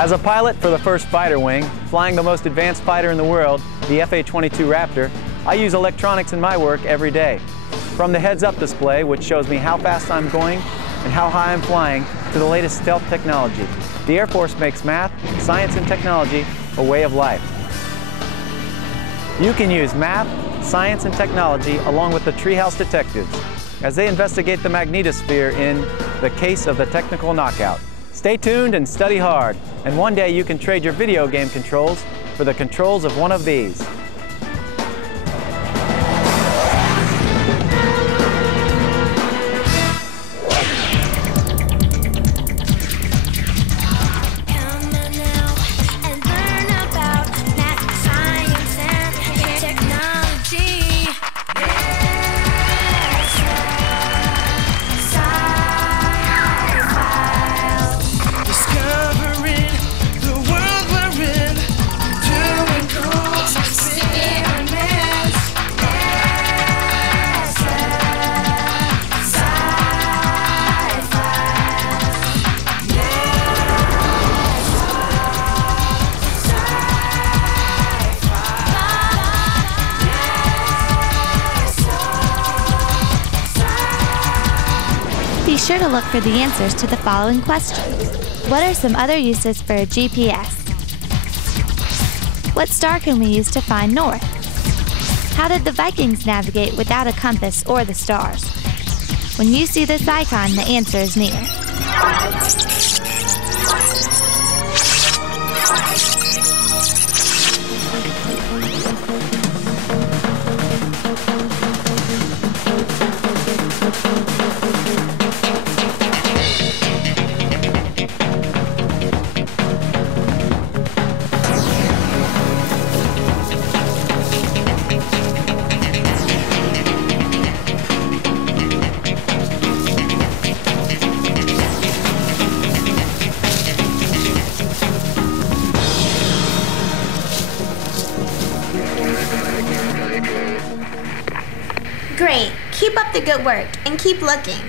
As a pilot for the first fighter wing, flying the most advanced fighter in the world, the FA-22 Raptor, I use electronics in my work every day. From the heads-up display, which shows me how fast I'm going and how high I'm flying, to the latest stealth technology, the Air Force makes math, science, and technology a way of life. You can use math, science, and technology along with the Treehouse detectives as they investigate the magnetosphere in The Case of the Technical Knockout. Stay tuned and study hard, and one day you can trade your video game controls for the controls of one of these. Be sure to look for the answers to the following questions. What are some other uses for a GPS? What star can we use to find north? How did the Vikings navigate without a compass or the stars? When you see this icon, the answer is near. Great. Keep up the good work and keep looking.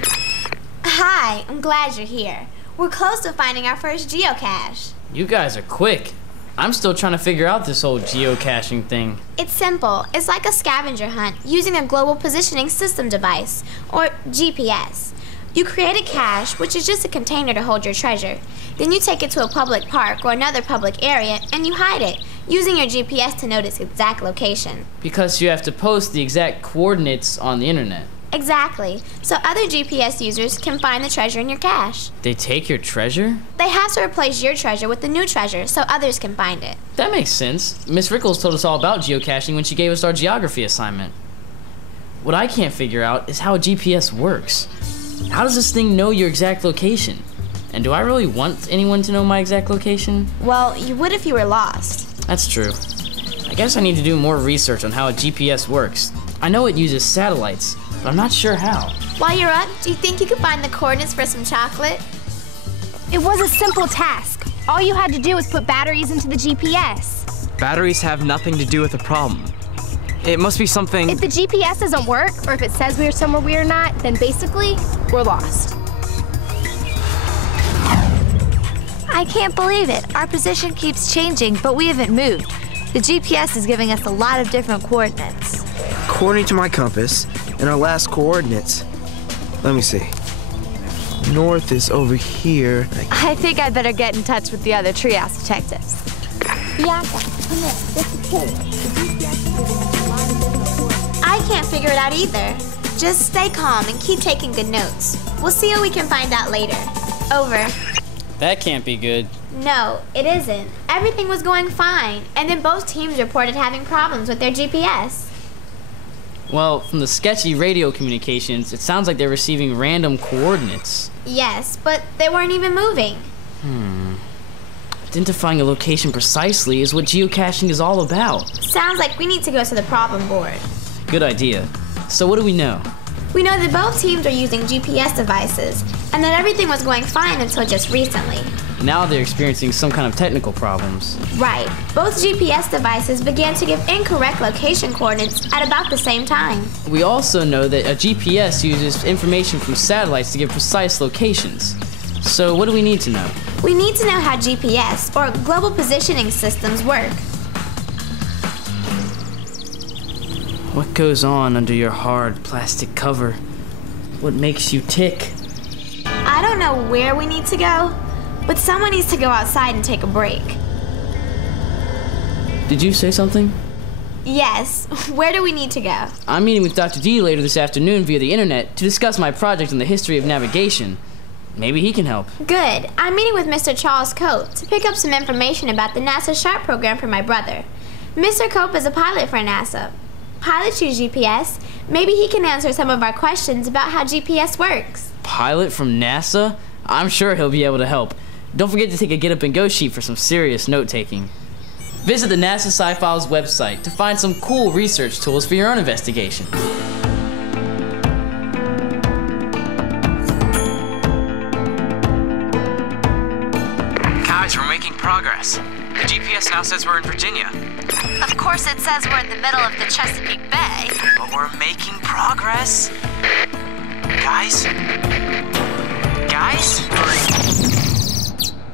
Hi, I'm glad you're here. We're close to finding our first geocache. You guys are quick. I'm still trying to figure out this whole geocaching thing. It's simple. It's like a scavenger hunt using a global positioning system device, or GPS. You create a cache, which is just a container to hold your treasure. Then you take it to a public park or another public area and you hide it, using your GPS to note its exact location. Because you have to post the exact coordinates on the internet. Exactly. So other GPS users can find the treasure in your cache. They take your treasure? They have to replace your treasure with the new treasure so others can find it. That makes sense. Miss Rickles told us all about geocaching when she gave us our geography assignment. What I can't figure out is how a GPS works. How does this thing know your exact location? And do I really want anyone to know my exact location? Well, you would if you were lost. That's true. I guess I need to do more research on how a GPS works. I know it uses satellites, but I'm not sure how. While you're up, do you think you could find the coordinates for some chocolate? It was a simple task. All you had to do was put batteries into the GPS. Batteries have nothing to do with the problem. It must be something... If the GPS doesn't work, or if it says we're somewhere we're not, then basically, we're lost. I can't believe it. Our position keeps changing, but we haven't moved. The GPS is giving us a lot of different coordinates. According to my compass, and our last coordinates, let me see. North is over here. I think I better get in touch with the other Treehouse detectives. Bianca, come here. This is Kate. I can't figure it out either. Just stay calm and keep taking good notes. We'll see what we can find out later. Over. That can't be good. No, it isn't. Everything was going fine, and then both teams reported having problems with their GPS. Well, from the sketchy radio communications, it sounds like they're receiving random coordinates. Yes, but they weren't even moving. Identifying a location precisely is what geocaching is all about. Sounds like we need to go to the problem board. Good idea. So what do we know? We know that both teams are using GPS devices, and that everything was going fine until just recently. Now they're experiencing some kind of technical problems. Right. Both GPS devices began to give incorrect location coordinates at about the same time. We also know that a GPS uses information from satellites to give precise locations. So what do we need to know? We need to know how GPS, or global positioning systems, work. What goes on under your hard plastic cover? What makes you tick? I don't know where we need to go, but someone needs to go outside and take a break. Did you say something? Yes. Where do we need to go? I'm meeting with Dr. D later this afternoon via the internet to discuss my project on the history of navigation. Maybe he can help. Good. I'm meeting with Mr. Charles Cope to pick up some information about the NASA SHARP program for my brother. Mr. Cope is a pilot for NASA. Pilots use GPS. Maybe he can answer some of our questions about how GPS works. Pilot from NASA? I'm sure he'll be able to help. Don't forget to take a get up and go sheet for some serious note-taking. Visit the NASA Sci Files website to find some cool research tools for your own investigation. Guys, we're making progress. The GPS now says we're in Virginia. Of course it says we're in the middle of the Chesapeake Bay. But we're making progress. Guys? Guys?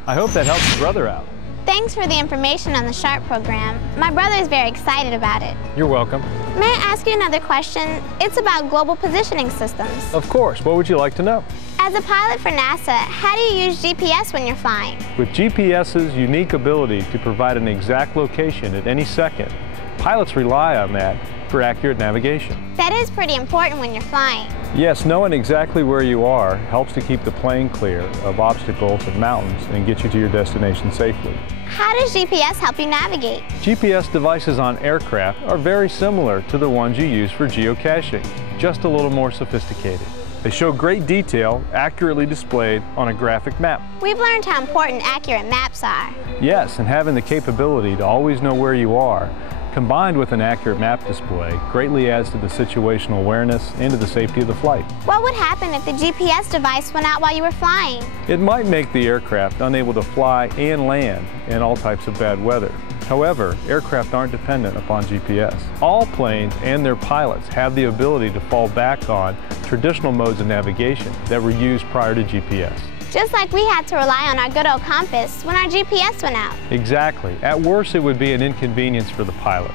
I hope that helps your brother out. Thanks for the information on the SHARP program. My brother is very excited about it. You're welcome. May I ask you another question? It's about global positioning systems. Of course. What would you like to know? As a pilot for NASA, how do you use GPS when you're flying? With GPS's unique ability to provide an exact location at any second, pilots rely on that for accurate navigation. That is pretty important when you're flying. Yes, knowing exactly where you are helps to keep the plane clear of obstacles and mountains and get you to your destination safely. How does GPS help you navigate? GPS devices on aircraft are very similar to the ones you use for geocaching, just a little more sophisticated. They show great detail, accurately displayed on a graphic map. We've learned how important accurate maps are. Yes, and having the capability to always know where you are, combined with an accurate map display, greatly adds to the situational awareness and to the safety of the flight. What would happen if the GPS device went out while you were flying? It might make the aircraft unable to fly and land in all types of bad weather. However, aircraft aren't dependent upon GPS. All planes and their pilots have the ability to fall back on traditional modes of navigation that were used prior to GPS. Just like we had to rely on our good old compass when our GPS went out. Exactly. At worst, it would be an inconvenience for the pilot,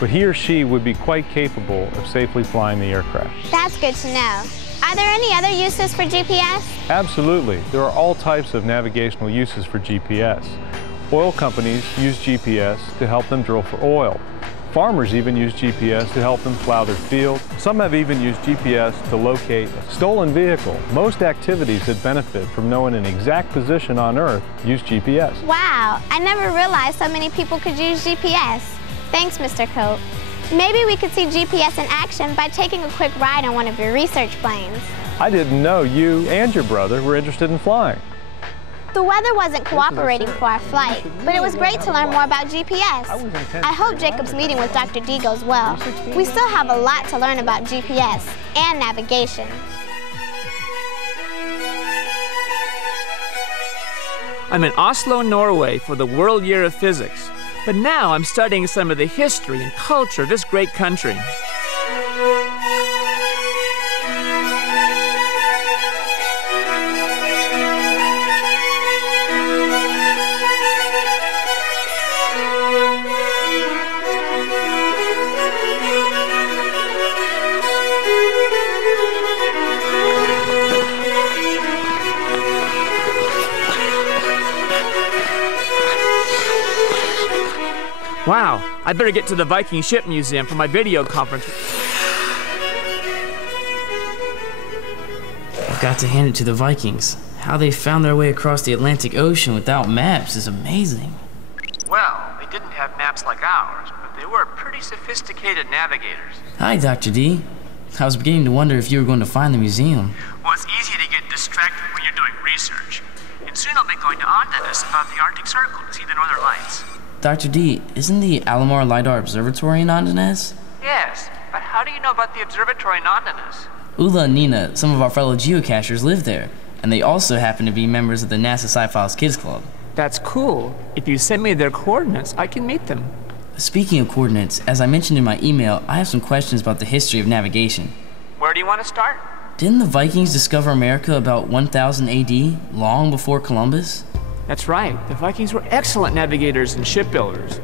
but he or she would be quite capable of safely flying the aircraft. That's good to know. Are there any other uses for GPS? Absolutely. There are all types of navigational uses for GPS. Oil companies use GPS to help them drill for oil. Farmers even use GPS to help them plow their field. Some have even used GPS to locate a stolen vehicle. Most activities that benefit from knowing an exact position on Earth use GPS. Wow, I never realized so many people could use GPS. Thanks, Mr. Cope. Maybe we could see GPS in action by taking a quick ride on one of your research planes. I didn't know you and your brother were interested in flying. The weather wasn't cooperating for our flight, but it was great to learn more about GPS. I hope Jacob's meeting with Dr. D goes well. We still have a lot to learn about GPS and navigation. I'm in Oslo, Norway for the World Year of Physics, but now I'm studying some of the history and culture of this great country. Wow, I better get to the Viking Ship Museum for my video conference. I've got to hand it to the Vikings. How they found their way across the Atlantic Ocean without maps is amazing. Well, they didn't have maps like ours, but they were pretty sophisticated navigators. Hi, Dr. D. I was beginning to wonder if you were going to find the museum. Well, it's easy to get distracted when you're doing research. And soon I'll be going to Untitled about the Arctic Circle to see the Northern Lights. Dr. D, isn't the Alomar LiDAR Observatory in Andenes? Yes, but how do you know about the observatory in Andenes? Ula and Nina, some of our fellow geocachers, live there, and they also happen to be members of the NASA Sci Files Kids Club. That's cool. If you send me their coordinates, I can meet them. Speaking of coordinates, as I mentioned in my email, I have some questions about the history of navigation. Where do you want to start? Didn't the Vikings discover America about 1000 AD, long before Columbus? That's right, the Vikings were excellent navigators and shipbuilders.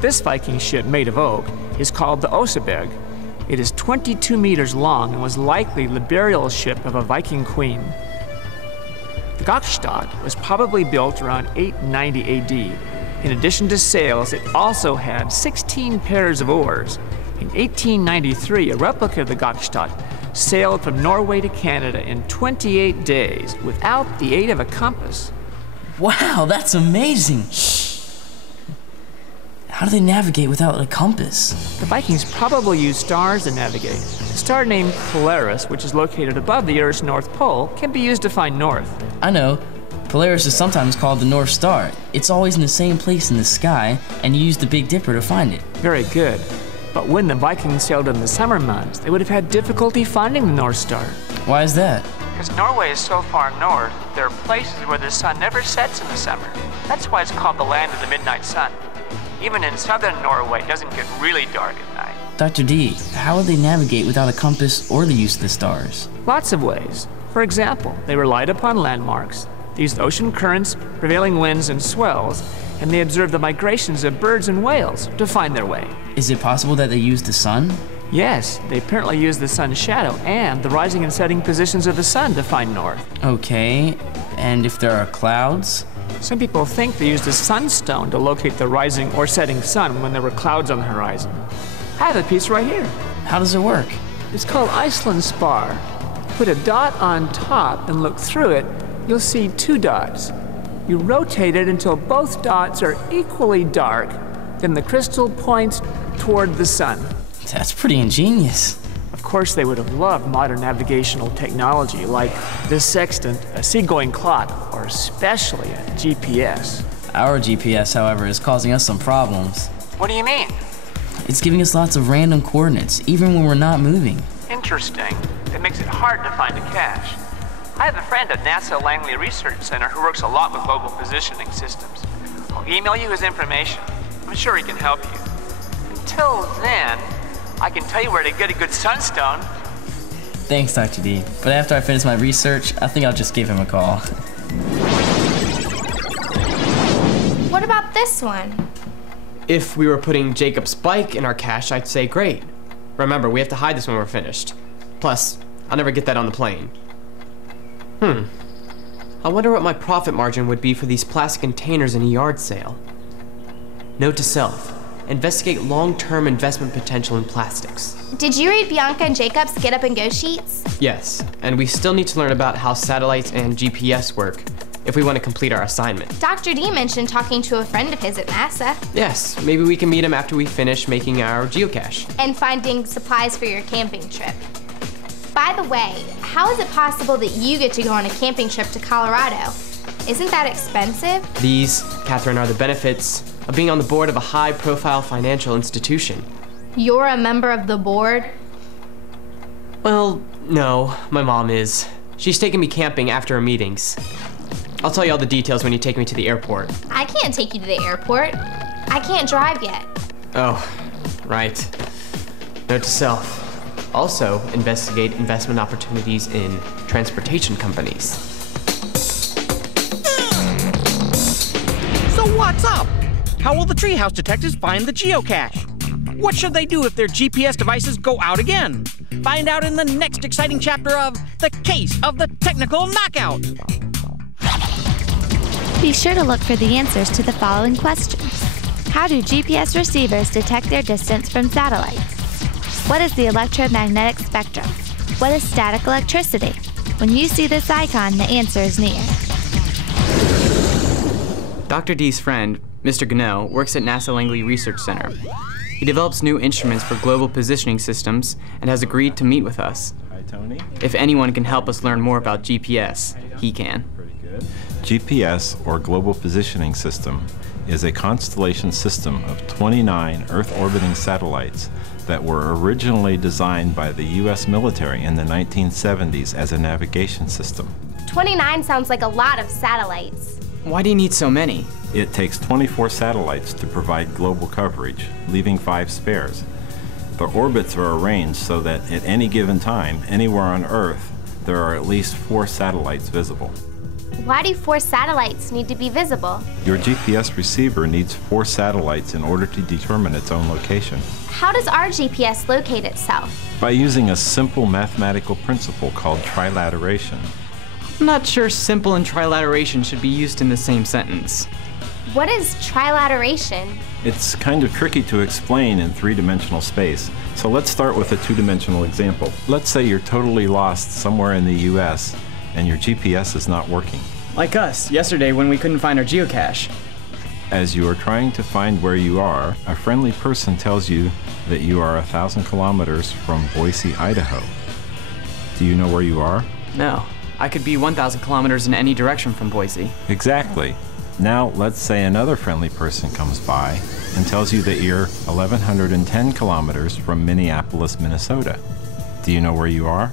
This Viking ship, made of oak, is called the Oseberg. It is 22 meters long and was likely the burial ship of a Viking queen. The Gokstad was probably built around 890 AD. In addition to sails, it also had 16 pairs of oars. In 1893, a replica of the Gokstad sailed from Norway to Canada in 28 days without the aid of a compass. Wow, that's amazing. How do they navigate without a compass? The Vikings probably used stars to navigate. A star named Polaris, which is located above the Earth's North Pole, can be used to find north. I know. Polaris is sometimes called the North Star. It's always in the same place in the sky, and you use the Big Dipper to find it. Very good. But when the Vikings sailed in the summer months, they would have had difficulty finding the North Star. Why is that? Because Norway is so far north, there are places where the sun never sets in the summer. That's why it's called the land of the midnight sun. Even in southern Norway, it doesn't get really dark at night. Dr. D, how would they navigate without a compass or the use of the stars? Lots of ways. For example, they relied upon landmarks. They used ocean currents, prevailing winds, and swells, and they observed the migrations of birds and whales to find their way. Is it possible that they used the sun? Yes, they apparently used the sun's shadow and the rising and setting positions of the sun to find north. Okay, and if there are clouds? Some people think they used a sunstone to locate the rising or setting sun when there were clouds on the horizon. I have a piece right here. How does it work? It's called Iceland spar. Put a dot on top and look through it, you'll see two dots. You rotate it until both dots are equally dark, then the crystal points toward the sun. That's pretty ingenious. Of course, they would have loved modern navigational technology like this sextant, a seagoing clock, or especially a GPS. Our GPS, however, is causing us some problems. What do you mean? It's giving us lots of random coordinates, even when we're not moving. Interesting. It makes it hard to find a cache. I have a friend at NASA Langley Research Center who works a lot with global positioning systems. I'll email you his information. I'm sure he can help you. Until then, I can tell you where to get a good sunstone. Thanks, Dr. D. But after I finish my research, I think I'll just give him a call. What about this one? If we were putting Jacob's bike in our cache, I'd say great. Remember, we have to hide this when we're finished. Plus, I'll never get that on the plane. I wonder what my profit margin would be for these plastic containers in a yard sale. Note to self, investigate long-term investment potential in plastics. Did you read Bianca and Jacob's Get Up and Go sheets? Yes, and we still need to learn about how satellites and GPS work if we want to complete our assignment. Dr. D mentioned talking to a friend of his at NASA. Yes, maybe we can meet him after we finish making our geocache. And finding supplies for your camping trip. By the way, how is it possible that you get to go on a camping trip to Colorado? Isn't that expensive? These, Catherine, are the benefits of being on the board of a high-profile financial institution. You're a member of the board? Well, no, my mom is. She's taking me camping after our meetings. I'll tell you all the details when you take me to the airport. I can't take you to the airport. I can't drive yet. Oh, right. Note to self. Also, investigate investment opportunities in transportation companies. So what's up? How will the treehouse detectives find the geocache? What should they do if their GPS devices go out again? Find out in the next exciting chapter of The Case of the Technical Knockout. Be sure to look for the answers to the following questions. How do GPS receivers detect their distance from satellites? What is the electromagnetic spectrum? What is static electricity? When you see this icon, the answer is near. Dr. D's friend, Mr. Gano, works at NASA Langley Research Center. He develops new instruments for global positioning systems and has agreed to meet with us. Hi, Tony. If anyone can help us learn more about GPS, he can. Pretty good. GPS, or Global Positioning System, is a constellation system of 29 Earth-orbiting satellites that were originally designed by the U.S. military in the 1970s as a navigation system. 29 sounds like a lot of satellites. Why do you need so many? It takes 24 satellites to provide global coverage, leaving 5 spares. The orbits are arranged so that at any given time, anywhere on Earth, there are at least 4 satellites visible. Why do 4 satellites need to be visible? Your GPS receiver needs 4 satellites in order to determine its own location. How does our GPS locate itself? By using a simple mathematical principle called trilateration. I'm not sure simple and trilateration should be used in the same sentence. What is trilateration? It's kind of tricky to explain in 3-dimensional space, so let's start with a 2-dimensional example. Let's say you're totally lost somewhere in the US and your GPS is not working. Like us, yesterday when we couldn't find our geocache. As you are trying to find where you are, a friendly person tells you that you are 1,000 kilometers from Boise, Idaho. Do you know where you are? No, I could be 1,000 kilometers in any direction from Boise. Exactly. Now, let's say another friendly person comes by and tells you that you're 1,110 kilometers from Minneapolis, Minnesota. Do you know where you are?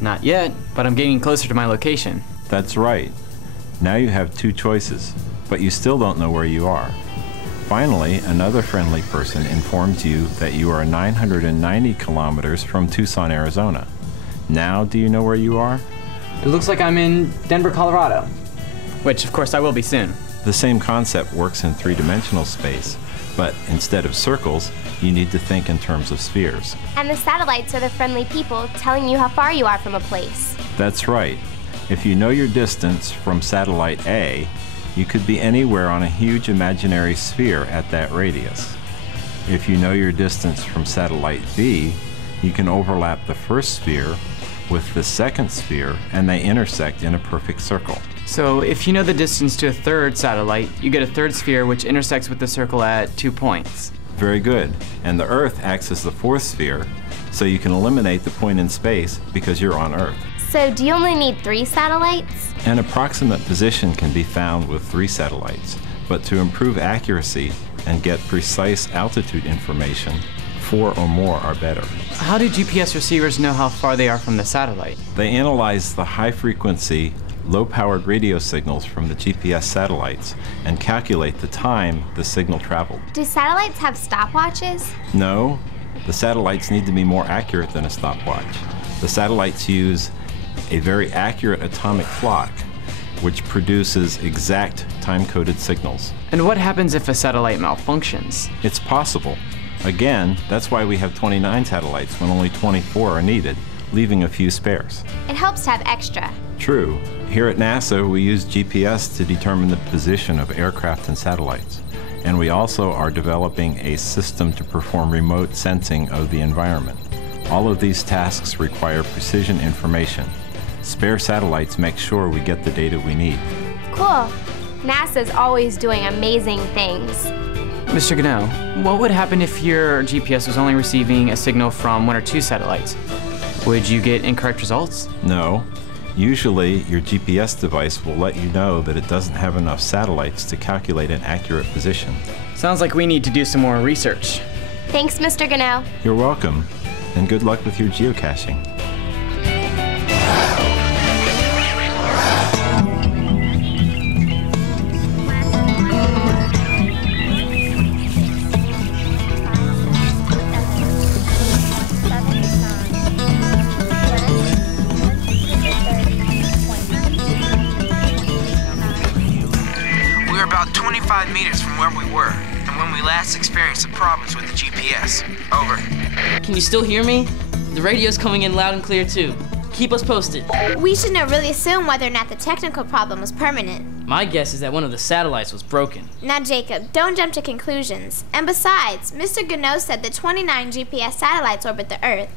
Not yet, but I'm getting closer to my location. That's right. Now you have 2 choices, but you still don't know where you are. Finally, another friendly person informs you that you are 990 kilometers from Tucson, Arizona. Now, do you know where you are? It looks like I'm in Denver, Colorado. Which, of course, I will be soon. The same concept works in 3-dimensional space, but instead of circles, you need to think in terms of spheres. And the satellites are the friendly people telling you how far you are from a place. That's right. If you know your distance from satellite A, you could be anywhere on a huge imaginary sphere at that radius. If you know your distance from satellite B, you can overlap the first sphere with the second sphere, and they intersect in a perfect circle. So if you know the distance to a 3rd satellite, you get a 3rd sphere which intersects with the circle at 2 points. Very good. And the Earth acts as the 4th sphere, so you can eliminate the point in space because you're on Earth. So do you only need 3 satellites? An approximate position can be found with 3 satellites, but to improve accuracy and get precise altitude information, 4 or more are better. How do GPS receivers know how far they are from the satellite? They analyze the high-frequency, low-powered radio signals from the GPS satellites and calculate the time the signal traveled. Do satellites have stopwatches? No, the satellites need to be more accurate than a stopwatch. The satellites use a very accurate atomic clock, which produces exact time-coded signals. And what happens if a satellite malfunctions? It's possible. Again, that's why we have 29 satellites when only 24 are needed, leaving a few spares. It helps to have extra. True. Here at NASA, we use GPS to determine the position of aircraft and satellites. And we also are developing a system to perform remote sensing of the environment. All of these tasks require precision information. Spare satellites make sure we get the data we need. Cool. NASA's always doing amazing things. Mr. Gano, what would happen if your GPS was only receiving a signal from 1 or 2 satellites? Would you get incorrect results? No. Usually, your GPS device will let you know that it doesn't have enough satellites to calculate an accurate position. Sounds like we need to do some more research. Thanks, Mr. Gano. You're welcome, and good luck with your geocaching. We're about 25 meters from where we were, and when we last experienced the problems with the GPS. Over. Can you still hear me? The radio's coming in loud and clear too. Keep us posted. We should know really soon whether or not the technical problem was permanent. My guess is that one of the satellites was broken. Now, Jacob, don't jump to conclusions. And besides, Mr. Gano said that 29 GPS satellites orbit the Earth.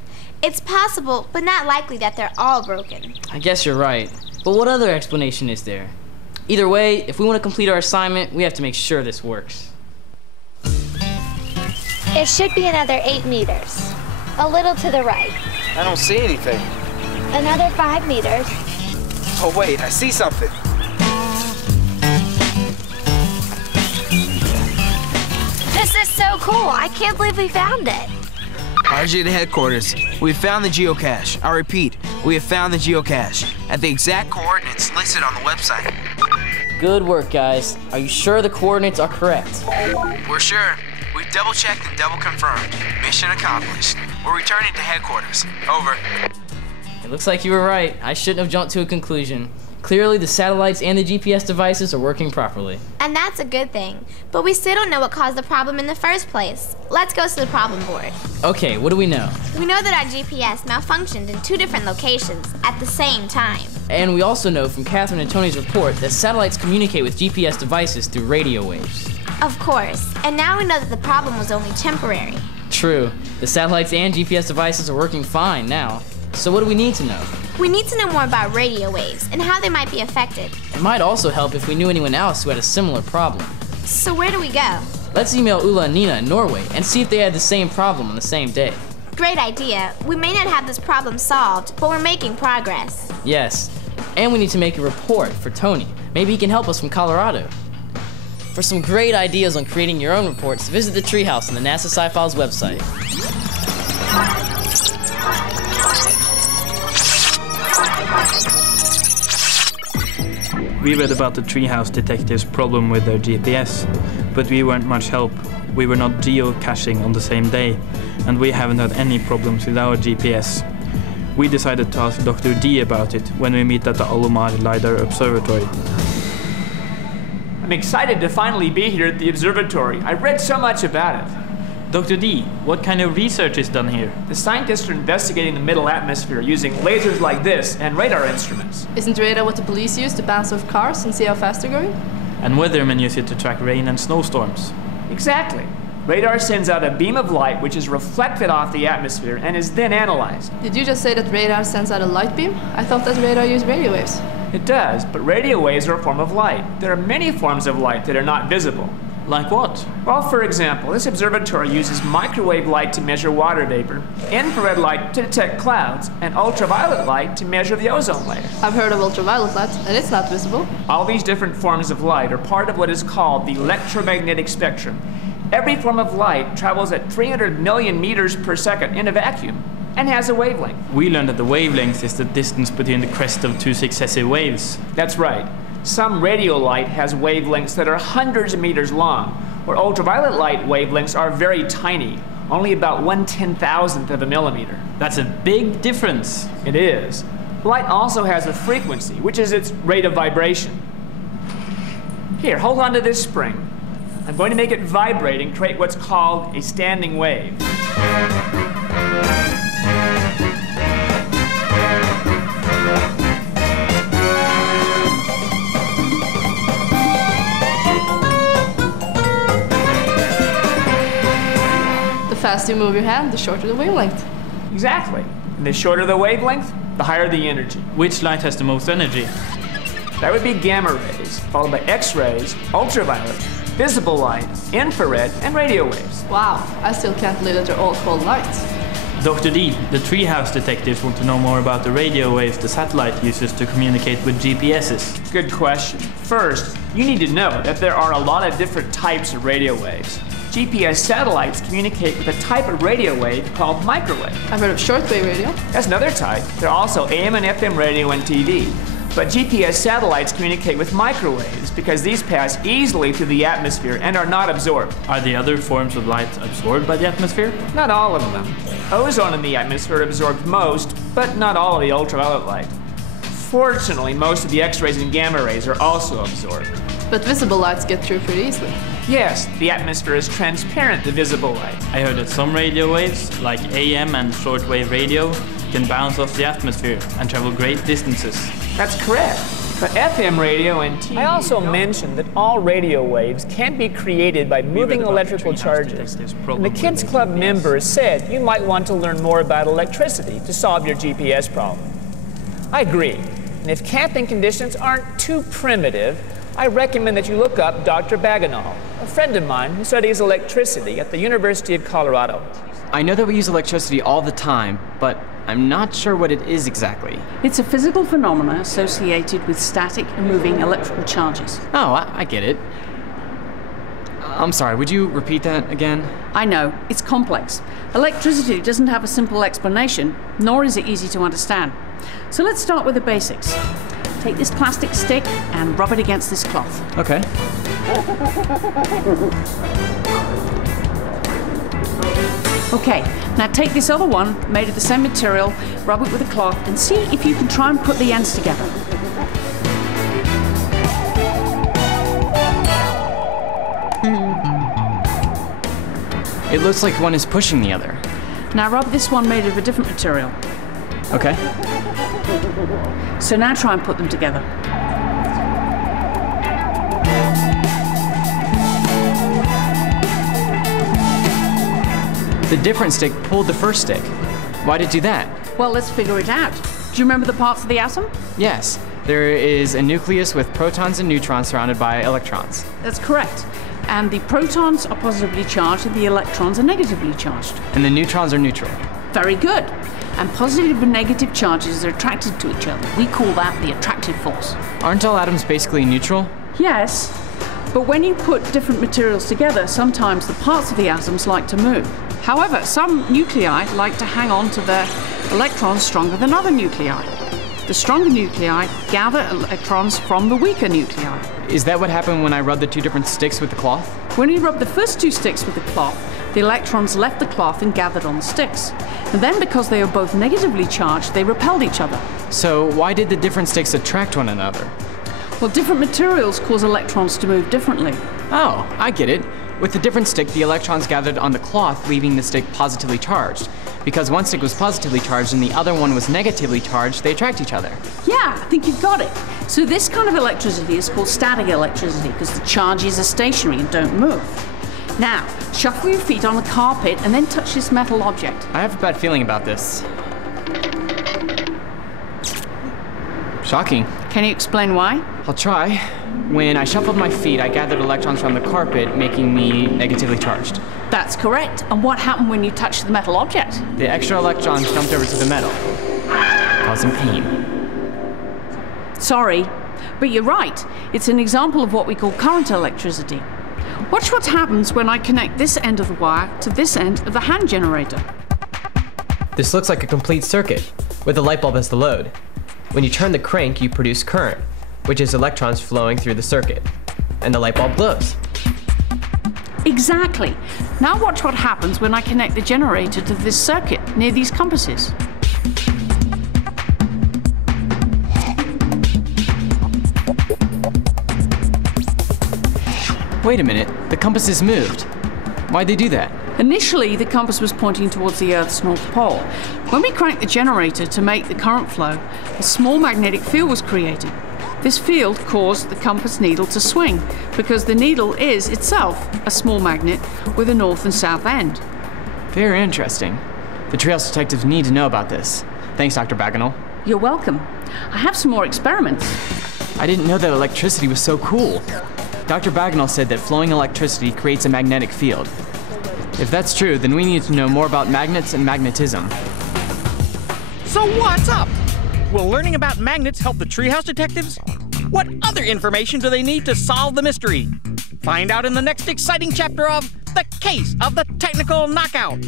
It's possible, but not likely that they're all broken. I guess you're right. But what other explanation is there? Either way, if we want to complete our assignment, we have to make sure this works. It should be another 8 meters. A little to the right. I don't see anything. Another 5 meters. Oh, wait, I see something. This is so cool. I can't believe we found it. RJ to headquarters. We have found the geocache. I repeat, we have found the geocache at the exact coordinates listed on the website. Good work, guys. Are you sure the coordinates are correct? We're sure. We've double-checked and double-confirmed. Mission accomplished. We're returning to headquarters. Over. It looks like you were right. I shouldn't have jumped to a conclusion. Clearly, the satellites and the GPS devices are working properly. And that's a good thing. But we still don't know what caused the problem in the first place. Let's go to the problem board. Okay, what do we know? We know that our GPS malfunctioned in 2 different locations at the same time. And we also know from Catherine and Tony's report that satellites communicate with GPS devices through radio waves. Of course. And now we know that the problem was only temporary. True. The satellites and GPS devices are working fine now. So what do we need to know? We need to know more about radio waves and how they might be affected. It might also help if we knew anyone else who had a similar problem. So where do we go? Let's email Ulla and Nina in Norway and see if they had the same problem on the same day. Great idea. We may not have this problem solved, but we're making progress. Yes. And we need to make a report for Tony. Maybe he can help us from Colorado. For some great ideas on creating your own reports, visit the Treehouse on the NASA Sci Files website. We read about the Treehouse detectives' problem with their GPS, but we weren't much help. We were not geocaching on the same day, and we haven't had any problems with our GPS. We decided to ask Dr. D about it when we meet at the Alomar LiDAR Observatory. I'm excited to finally be here at the observatory. I read so much about it. Dr. D, what kind of research is done here? The scientists are investigating the middle atmosphere using lasers like this and radar instruments. Isn't radar what the police use to bounce off cars and see how fast they're going? And weathermen use it to track rain and snowstorms. Exactly. Radar sends out a beam of light which is reflected off the atmosphere and is then analyzed. Did you just say that radar sends out a light beam? I thought that radar used radio waves. It does, but radio waves are a form of light. There are many forms of light that are not visible. Like what? Well, for example, this observatory uses microwave light to measure water vapor, infrared light to detect clouds, and ultraviolet light to measure the ozone layer. I've heard of ultraviolet light, and it's not visible. All these different forms of light are part of what is called the electromagnetic spectrum. Every form of light travels at 300 million meters per second in a vacuum and has a wavelength. We learned that the wavelength is the distance between the crest of 2 successive waves. That's right. Some radio light has wavelengths that are hundreds of meters long, where ultraviolet light wavelengths are very tiny, only about 1/10,000th of a millimeter. That's a big difference. It is. Light also has a frequency, which is its rate of vibration. Here, hold on to this spring. I'm going to make it vibrate and create what's called a standing wave. The faster you move your hand, the shorter the wavelength. Exactly. And the shorter the wavelength, the higher the energy. Which light has the most energy? That would be gamma rays, followed by X-rays, ultraviolet, visible light, infrared, and radio waves. Wow, I still can't believe that they're all called lights. Dr. D, the Treehouse detectives want to know more about the radio waves the satellite uses to communicate with GPSs. Good question. First, you need to know that there are a lot of different types of radio waves. GPS satellites communicate with a type of radio wave called microwave. I've heard of shortwave radio. That's another type. There are also AM and FM radio and TV. But GPS satellites communicate with microwaves because these pass easily through the atmosphere and are not absorbed. Are the other forms of light absorbed by the atmosphere? Not all of them. Ozone in the atmosphere absorbs most, but not all of the ultraviolet light. Fortunately, most of the X-rays and gamma rays are also absorbed. But visible lights get through pretty easily. Yes, the atmosphere is transparent to visible light. I heard that some radio waves, like AM and shortwave radio, can bounce off the atmosphere and travel great distances. That's correct. But FM radio and TV... I also mentioned that all radio waves can be created by moving electrical charges. And the Kids Club members said you might want to learn more about electricity to solve your GPS problem. I agree. And if camping conditions aren't too primitive, I recommend that you look up Dr. Baganal, a friend of mine who studies electricity at the University of Colorado. I know that we use electricity all the time, but I'm not sure what it is exactly. It's a physical phenomenon associated with static and moving electrical charges. Oh, I get it. I'm sorry, would you repeat that again? I know, it's complex. Electricity doesn't have a simple explanation, nor is it easy to understand. So let's start with the basics. Take this plastic stick and rub it against this cloth. Okay. Okay, now take this other one, made of the same material, rub it with a cloth, and see if you can try and put the ends together. It looks like one is pushing the other. Now, Rob, this one made of a different material. Okay. So now try and put them together. The different stick pulled the first stick. Why'd it do that? Well, let's figure it out. Do you remember the parts of the atom? Yes. There is a nucleus with protons and neutrons surrounded by electrons. That's correct. And the protons are positively charged and the electrons are negatively charged. And the neutrons are neutral. Very good. And positive and negative charges are attracted to each other. We call that the attractive force. Aren't all atoms basically neutral? Yes. But when you put different materials together, sometimes the parts of the atoms like to move. However, some nuclei like to hang on to their electrons stronger than other nuclei. The stronger nuclei gather electrons from the weaker nuclei. Is that what happened when I rubbed the two different sticks with the cloth? When you rubbed the first two sticks with the cloth, the electrons left the cloth and gathered on the sticks. And then because they were both negatively charged, they repelled each other. So why did the different sticks attract one another? Well, different materials cause electrons to move differently. Oh, I get it. With the different stick, the electrons gathered on the cloth, leaving the stick positively charged. Because one stick was positively charged and the other one was negatively charged, they attract each other. Yeah, I think you've got it. So this kind of electricity is called static electricity because the charges are stationary and don't move. Now, shuffle your feet on the carpet and then touch this metal object. I have a bad feeling about this. Shocking. Can you explain why? I'll try. When I shuffled my feet, I gathered electrons from the carpet, making me negatively charged. That's correct. And what happened when you touched the metal object? The extra electrons jumped over to the metal, causing pain. Sorry, but you're right. It's an example of what we call current electricity. Watch what happens when I connect this end of the wire to this end of the hand generator. This looks like a complete circuit, with the light bulb as the load. When you turn the crank, you produce current, which is electrons flowing through the circuit, and the light bulb glows. Exactly. Now watch what happens when I connect the generator to this circuit near these compasses. Wait a minute, the compasses moved. Why'd they do that? Initially, the compass was pointing towards the Earth's North Pole. When we cranked the generator to make the current flow, a small magnetic field was created. This field caused the compass needle to swing because the needle is itself a small magnet with a north and south end. Very interesting. The Treehouse detectives need to know about this. Thanks, Dr. Bagenal. You're welcome. I have some more experiments. I didn't know that electricity was so cool. Dr. Bagenal said that flowing electricity creates a magnetic field. If that's true, then we need to know more about magnets and magnetism. So what's up? Will learning about magnets help the Treehouse detectives? What other information do they need to solve the mystery? Find out in the next exciting chapter of The Case of the Technical Knockout.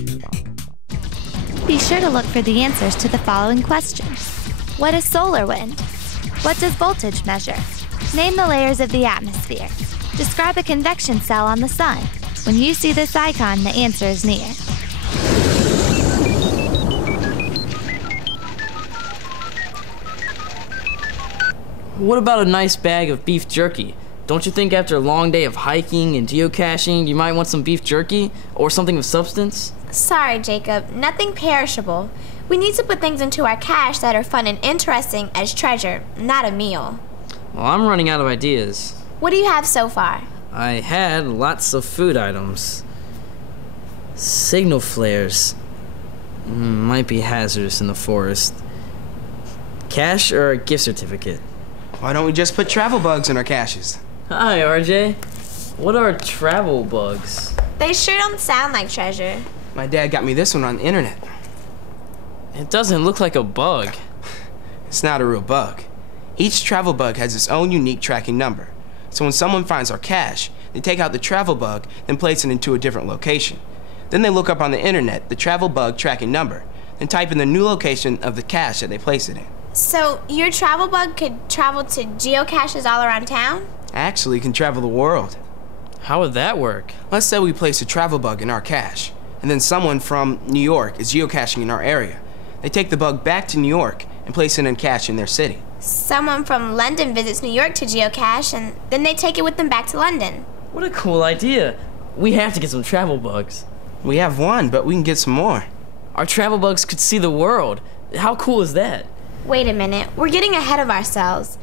Be sure to look for the answers to the following questions. What is solar wind? What does voltage measure? Name the layers of the atmosphere. Describe a convection cell on the sun. When you see this icon, the answer is near. What about a nice bag of beef jerky? Don't you think after a long day of hiking and geocaching, you might want some beef jerky or something of substance? Sorry, Jacob. Nothing perishable. We need to put things into our cache that are fun and interesting as treasure, not a meal. Well, I'm running out of ideas. What do you have so far? I had lots of food items. Signal flares. Might be hazardous in the forest. Cash or a gift certificate? Why don't we just put travel bugs in our caches? Hi, RJ. What are travel bugs? They sure don't sound like treasure. My dad got me this one on the internet. It doesn't look like a bug. It's not a real bug. Each travel bug has its own unique tracking number. So when someone finds our cache, they take out the travel bug and place it into a different location. Then they look up on the internet the travel bug tracking number, and type in the new location of the cache that they place it in. So your travel bug could travel to geocaches all around town? Actually, it can travel the world. How would that work? Let's say we place a travel bug in our cache, and then someone from New York is geocaching in our area. They take the bug back to New York and place it in a cache in their city. Someone from London visits New York to geocache, and then they take it with them back to London. What a cool idea. We have to get some travel bugs. We have one, but we can get some more. Our travel bugs could see the world. How cool is that? Wait a minute, we're getting ahead of ourselves.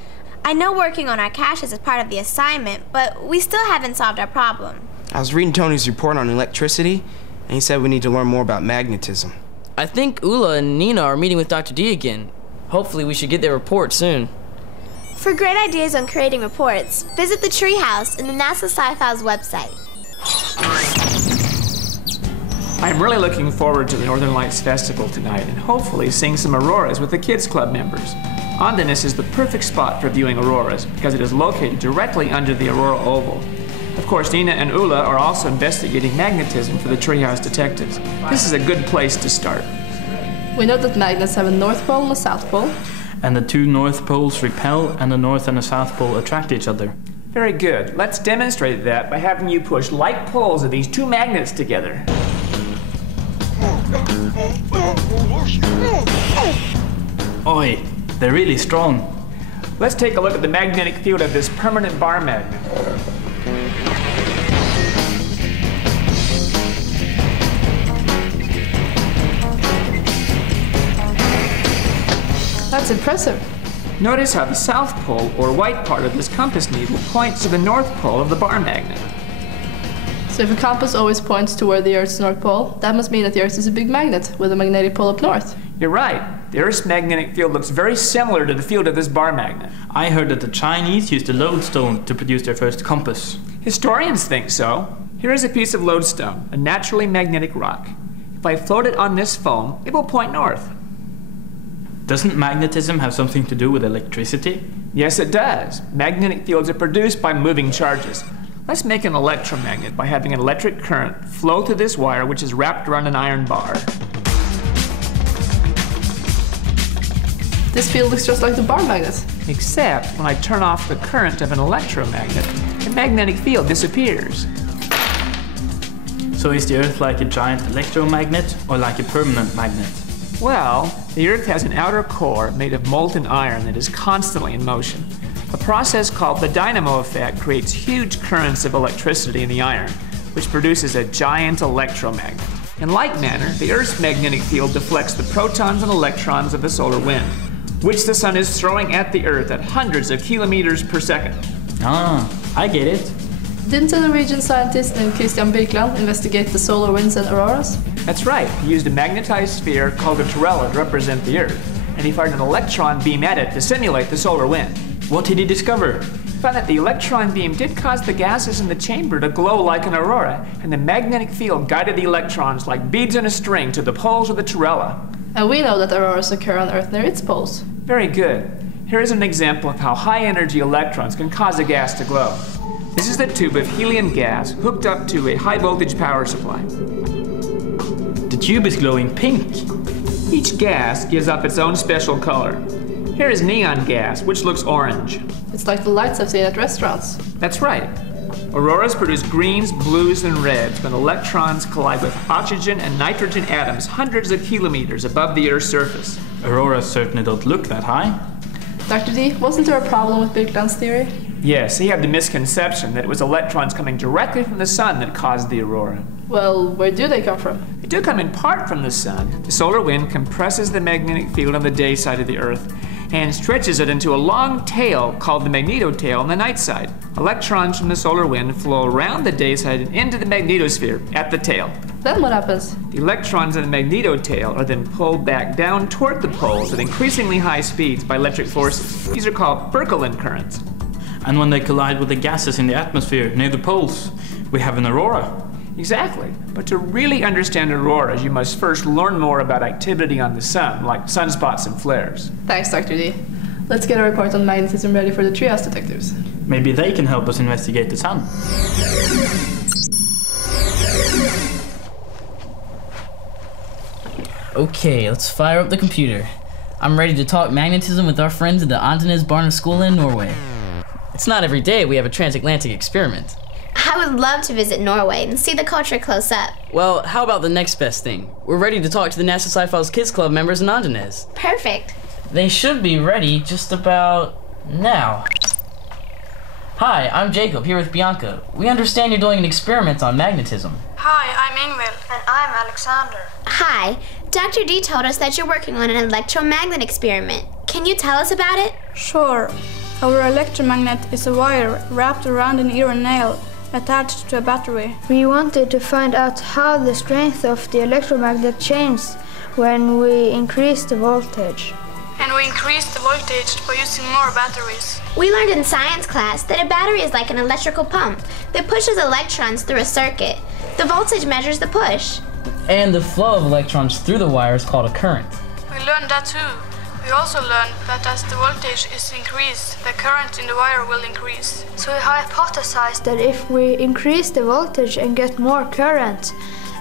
I know working on our caches is part of the assignment, but we still haven't solved our problem. I was reading Tony's report on electricity, and he said we need to learn more about magnetism. I think Ula and Nina are meeting with Dr. D again. Hopefully we should get their report soon. For great ideas on creating reports, visit the Treehouse in the NASA Sci Files website. I'm really looking forward to the Northern Lights Festival tonight and hopefully seeing some auroras with the Kids Club members. Ondeness is the perfect spot for viewing auroras because it is located directly under the aurora oval. Of course, Nina and Ula are also investigating magnetism for the Treehouse detectives. This is a good place to start. We know that magnets have a north pole and a south pole. And the two north poles repel and the north and the south pole attract each other. Very good. Let's demonstrate that by having you push like poles of these two magnets together. Oi, they're really strong. Let's take a look at the magnetic field of this permanent bar magnet. That's impressive. Notice how the south pole, or white part of this compass needle, points to the north pole of the bar magnet. So if a compass always points toward the Earth's north pole, that must mean that the Earth is a big magnet with a magnetic pole up north. You're right. The Earth's magnetic field looks very similar to the field of this bar magnet. I heard that the Chinese used a lodestone to produce their first compass. Historians think so. Here is a piece of lodestone, a naturally magnetic rock. If I float it on this foam, it will point north. Doesn't magnetism have something to do with electricity? Yes, it does. Magnetic fields are produced by moving charges. Let's make an electromagnet by having an electric current flow through this wire, which is wrapped around an iron bar. This field looks just like the bar magnet. Except when I turn off the current of an electromagnet, the magnetic field disappears. So is the Earth like a giant electromagnet or like a permanent magnet? Well, the Earth has an outer core made of molten iron that is constantly in motion. A process called the dynamo effect creates huge currents of electricity in the iron, which produces a giant electromagnet. In like manner, the Earth's magnetic field deflects the protons and electrons of the solar wind, which the sun is throwing at the Earth at hundreds of kilometers per second. Ah, I get it. Didn't a Norwegian scientist named Christian Birkeland investigate the solar winds and auroras? That's right. He used a magnetized sphere called a torella to represent the Earth, and he fired an electron beam at it to simulate the solar wind. What did he discover? He found that the electron beam did cause the gases in the chamber to glow like an aurora, and the magnetic field guided the electrons like beads in a string to the poles of the torella. And we know that auroras occur on Earth near its poles. Very good. Here is an example of how high-energy electrons can cause a gas to glow. This is the tube of helium gas hooked up to a high-voltage power supply. The tube is glowing pink. Each gas gives up its own special color. Here is neon gas, which looks orange. It's like the lights I've seen at restaurants. That's right. Auroras produce greens, blues, and reds when electrons collide with oxygen and nitrogen atoms hundreds of kilometers above the Earth's surface. Auroras certainly don't look that high. Dr. D, wasn't there a problem with Birkeland's theory? Yes, he had the misconception that it was electrons coming directly from the sun that caused the aurora. Well, where do they come from? They do come in part from the sun. The solar wind compresses the magnetic field on the day side of the Earth and stretches it into a long tail called the magnetotail on the night side. Electrons from the solar wind flow around the day side and into the magnetosphere at the tail. Then what happens? The electrons in the magnetotail are then pulled back down toward the poles at increasingly high speeds by electric forces. These are called Birkeland currents. And when they collide with the gases in the atmosphere near the poles, we have an aurora. Exactly. But to really understand auroras, you must first learn more about activity on the sun, like sunspots and flares. Thanks, Dr. D. Let's get a report on magnetism ready for the Treehouse detectives. Maybe they can help us investigate the sun. Okay, let's fire up the computer. I'm ready to talk magnetism with our friends at the Andenes Barneskolen in Norway. It's not every day we have a transatlantic experiment. I would love to visit Norway and see the culture close up. Well, how about the next best thing? We're ready to talk to the NASA Sci Files Kids Club members in Andenes. Perfect. They should be ready just about now. Hi, I'm Jacob, here with Bianca. We understand you're doing an experiment on magnetism. Hi, I'm Ingvild. And I'm Alexander. Hi, Dr. D told us that you're working on an electromagnet experiment. Can you tell us about it? Sure. Our electromagnet is a wire wrapped around an ear and nail attached to a battery. We wanted to find out how the strength of the electromagnet changes when we increase the voltage. And we increase the voltage by using more batteries. We learned in science class that a battery is like an electrical pump that pushes electrons through a circuit. The voltage measures the push. And the flow of electrons through the wire is called a current. We learned that too. We also learned that as the voltage is increased, the current in the wire will increase. So we hypothesized that if we increase the voltage and get more current,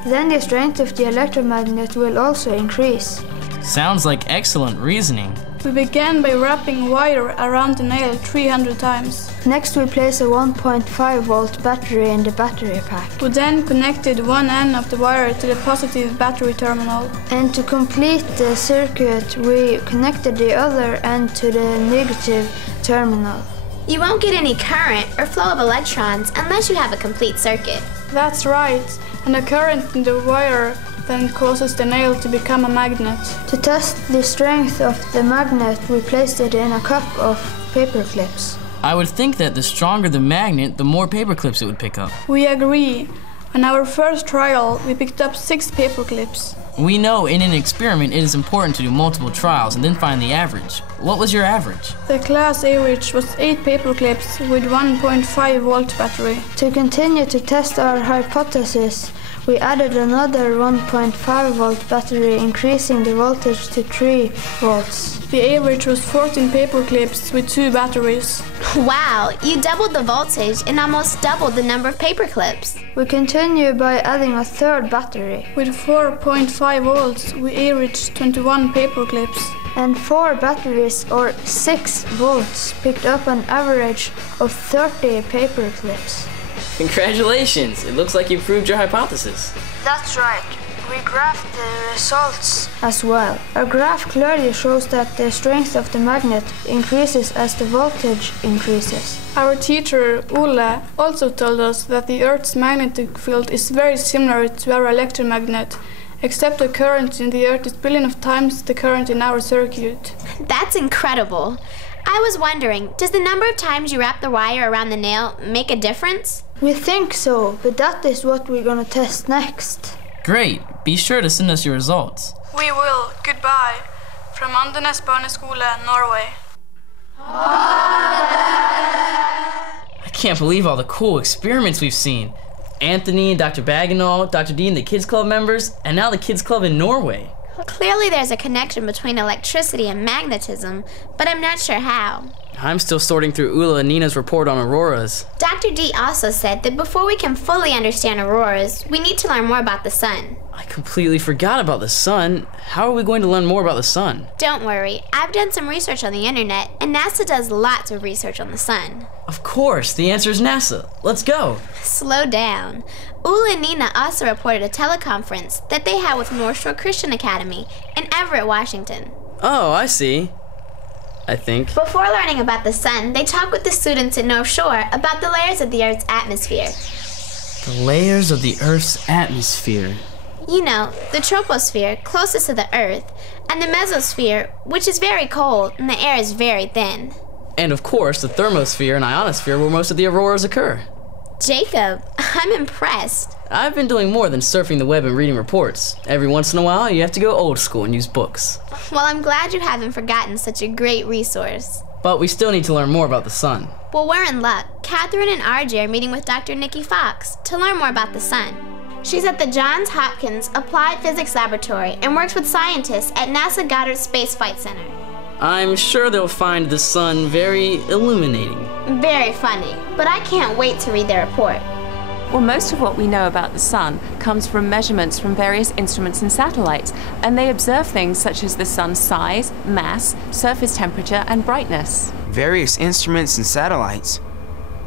then the strength of the electromagnet will also increase. Sounds like excellent reasoning. We began by wrapping wire around the nail 300 times. Next we placed a 1.5 volt battery in the battery pack. We then connected one end of the wire to the positive battery terminal. And to complete the circuit, we connected the other end to the negative terminal. You won't get any current or flow of electrons unless you have a complete circuit. That's right, and the current in the wire then causes the nail to become a magnet. To test the strength of the magnet, we placed it in a cup of paper clips. I would think that the stronger the magnet, the more paper clips it would pick up. We agree. On our first trial, we picked up 6 paper clips. We know in an experiment it is important to do multiple trials and then find the average. What was your average? The class average was 8 paper clips with 1.5 volt battery. To continue to test our hypothesis, we added another 1.5 volt battery, increasing the voltage to 3 volts. The average was 14 paper clips with 2 batteries. Wow, you doubled the voltage and almost doubled the number of paper clips. We continue by adding a third battery. With 4.5 volts, we averaged 21 paper clips. And 4 batteries, or 6 volts, picked up an average of 30 paper clips. Congratulations! It looks like you proved your hypothesis. That's right. We graphed the results as well. Our graph clearly shows that the strength of the magnet increases as the voltage increases. Our teacher, Ole, also told us that the Earth's magnetic field is very similar to our electromagnet, except the current in the Earth is billion of times the current in our circuit. That's incredible. I was wondering, does the number of times you wrap the wire around the nail make a difference? We think so, but that is what we're gonna test next. Great. Be sure to send us your results. We will. Goodbye. From Andenes Barneskole, Norway. I can't believe all the cool experiments we've seen. Anthony and Dr. Bagenal, Dr. D and the Kids Club members, and now the Kids Club in Norway. Clearly there's a connection between electricity and magnetism, but I'm not sure how. I'm still sorting through Ula and Nina's report on auroras. Dr. D also said that before we can fully understand auroras, we need to learn more about the sun. I completely forgot about the sun. How are we going to learn more about the sun? Don't worry, I've done some research on the internet, and NASA does lots of research on the sun. Of course, the answer is NASA. Let's go. Slow down. Ula and Nina also reported a teleconference that they had with North Shore Christian Academy in Everett, Washington. Oh, I see. I think. Before learning about the sun, they talked with the students at North Shore about the layers of the Earth's atmosphere. The layers of the Earth's atmosphere. You know, the troposphere, closest to the Earth, and the mesosphere, which is very cold and the air is very thin. And of course, the thermosphere and ionosphere where most of the auroras occur. Jacob, I'm impressed. I've been doing more than surfing the web and reading reports. Every once in a while, you have to go old school and use books. Well, I'm glad you haven't forgotten such a great resource. But we still need to learn more about the sun. Well, we're in luck. Catherine and RJ are meeting with Dr. Nikki Fox to learn more about the sun. She's at the Johns Hopkins Applied Physics Laboratory and works with scientists at NASA Goddard Space Flight Center. I'm sure they'll find the sun very illuminating. Very funny, but I can't wait to read their report. Well, most of what we know about the sun comes from measurements from various instruments and satellites, and they observe things such as the sun's size, mass, surface temperature, and brightness. Various instruments and satellites?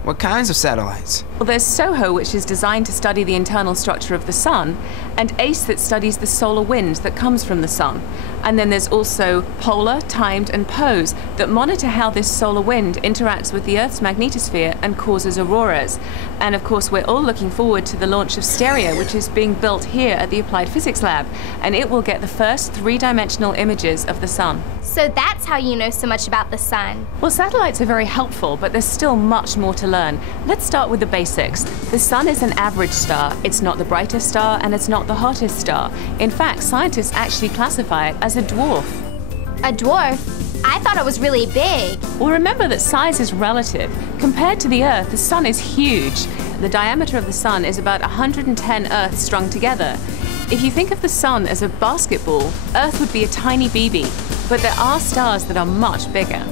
What kinds of satellites? Well, there's SOHO, which is designed to study the internal structure of the sun, and ACE that studies the solar wind that comes from the sun. And then there's also Polar, Timed, and POSE that monitor how this solar wind interacts with the Earth's magnetosphere and causes auroras. And of course, we're all looking forward to the launch of Stereo, which is being built here at the Applied Physics Lab, and it will get the first three-dimensional images of the sun. So that's how you know so much about the sun. Well, satellites are very helpful, but there's still much more to learn. Let's start with the basics. The sun is an average star. It's not the brightest star, and it's not the hottest star. In fact, scientists actually classify it as a dwarf. A dwarf? I thought it was really big. Well, remember that size is relative. Compared to the Earth, the sun is huge. The diameter of the sun is about 110 Earths strung together. If you think of the sun as a basketball, Earth would be a tiny BB, but there are stars that are much bigger.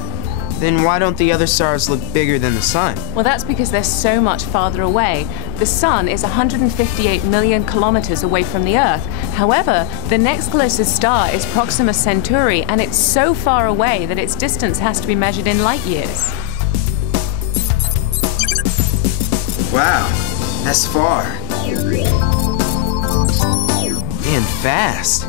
Then why don't the other stars look bigger than the sun? Well, that's because they're so much farther away. The sun is 158 million kilometers away from the Earth. However, the next closest star is Proxima Centauri, and it's so far away that its distance has to be measured in light years. Wow, that's far. And fast.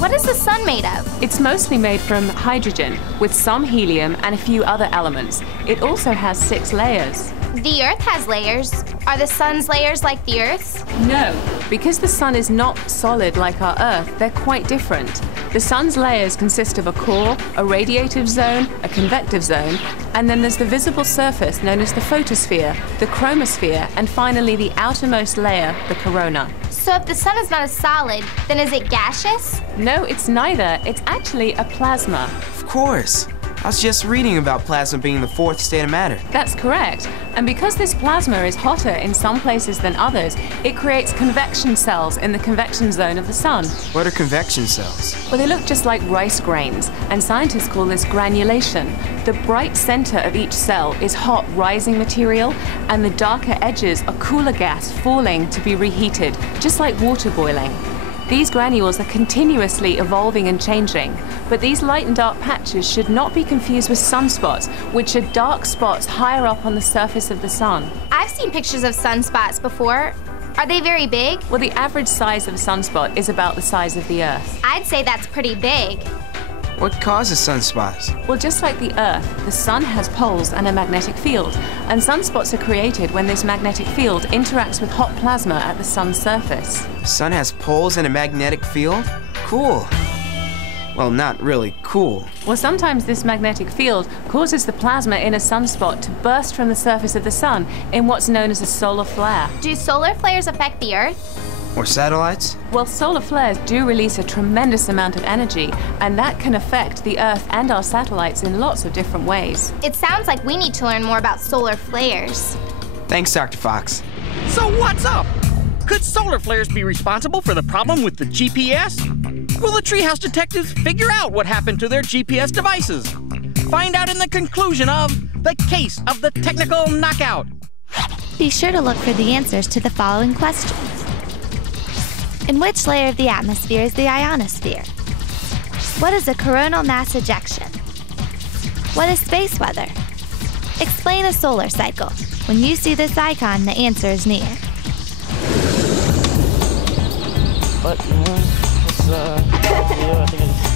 What is the sun made of? It's mostly made from hydrogen, with some helium and a few other elements. It also has 6 layers. The Earth has layers. Are the sun's layers like the Earth's? No, because the sun is not solid like our Earth, they're quite different. The sun's layers consist of a core, a radiative zone, a convective zone, and then there's the visible surface known as the photosphere, the chromosphere, and finally the outermost layer, the corona. So if the sun is not a solid, then is it gaseous? No, it's neither. It's actually a plasma. Of course. I was just reading about plasma being the 4th state of matter. That's correct. And because this plasma is hotter in some places than others, it creates convection cells in the convection zone of the sun. What are convection cells? Well, they look just like rice grains, and scientists call this granulation. The bright center of each cell is hot rising material, and the darker edges are cooler gas falling to be reheated, just like water boiling. These granules are continuously evolving and changing, but these light and dark patches should not be confused with sunspots, which are dark spots higher up on the surface of the sun. I've seen pictures of sunspots before. Are they very big? Well, the average size of a sunspot is about the size of the Earth. I'd say that's pretty big. What causes sunspots? Well, just like the Earth, the sun has poles and a magnetic field, and sunspots are created when this magnetic field interacts with hot plasma at the sun's surface. The sun has poles and a magnetic field? Cool. Well, not really cool. Well, sometimes this magnetic field causes the plasma in a sunspot to burst from the surface of the sun in what's known as a solar flare. Do solar flares affect the Earth? Or satellites? Well, solar flares do release a tremendous amount of energy, and that can affect the Earth and our satellites in lots of different ways. It sounds like we need to learn more about solar flares. Thanks, Dr. Fox. So what's up? Could solar flares be responsible for the problem with the GPS? Will the Treehouse detectives figure out what happened to their GPS devices? Find out in the conclusion of The Case of the Technical Knockout. Be sure to look for the answers to the following questions. In which layer of the atmosphere is the ionosphere? What is a coronal mass ejection? What is space weather? Explain a solar cycle. When you see this icon, the answer is near. But, I think it's...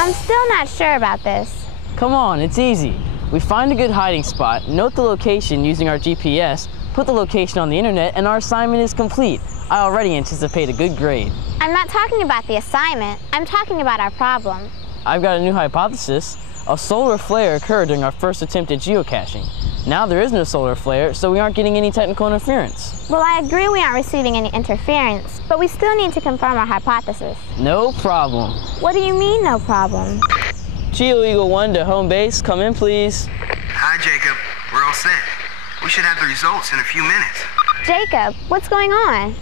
I'm still not sure about this. Come on, it's easy. We find a good hiding spot, note the location using our GPS, put the location on the internet, and our assignment is complete. I already anticipate a good grade. I'm not talking about the assignment. I'm talking about our problem. I've got a new hypothesis. A solar flare occurred during our first attempt at geocaching. Now there is no solar flare, so we aren't getting any technical interference. Well, I agree we aren't receiving any interference, but we still need to confirm our hypothesis. No problem. What do you mean, no problem? Geo Eagle 1 to home base, come in please. Hi, Jacob. We're all set. We should have the results in a few minutes. Jacob, what's going on?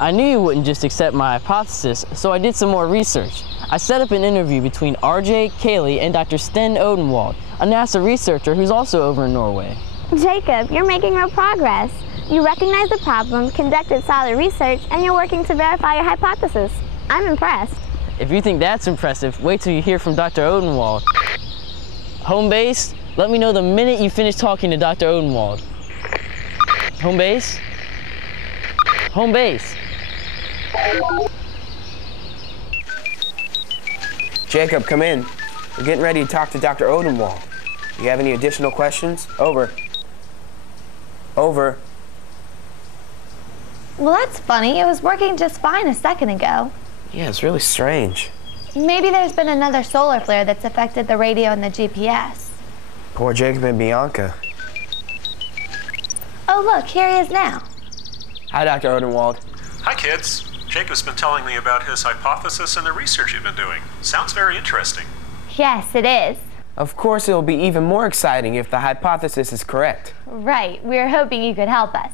I knew you wouldn't just accept my hypothesis, so I did some more research. I set up an interview between RJ, Kaylee, and Dr. Sten Odenwald, a NASA researcher who's also over in Norway. Jacob, you're making real progress. You recognized the problem, conducted solid research, and you're working to verify your hypothesis. I'm impressed. If you think that's impressive, wait till you hear from Dr. Odenwald. Home base, let me know the minute you finish talking to Dr. Odenwald. Home base? Home base. Jacob, come in. We're getting ready to talk to Dr. Odenwald. Do you have any additional questions? Over. Over. Well, that's funny. It was working just fine a second ago. Yeah, it's really strange. Maybe there's been another solar flare that's affected the radio and the GPS. Poor Jacob and Bianca. Oh, look, here he is now. Hi, Dr. Odenwald. Hi, kids. Jacob's been telling me about his hypothesis and the research you've been doing. Sounds very interesting. Yes, it is. Of course, it'll be even more exciting if the hypothesis is correct. Right. We were hoping you could help us.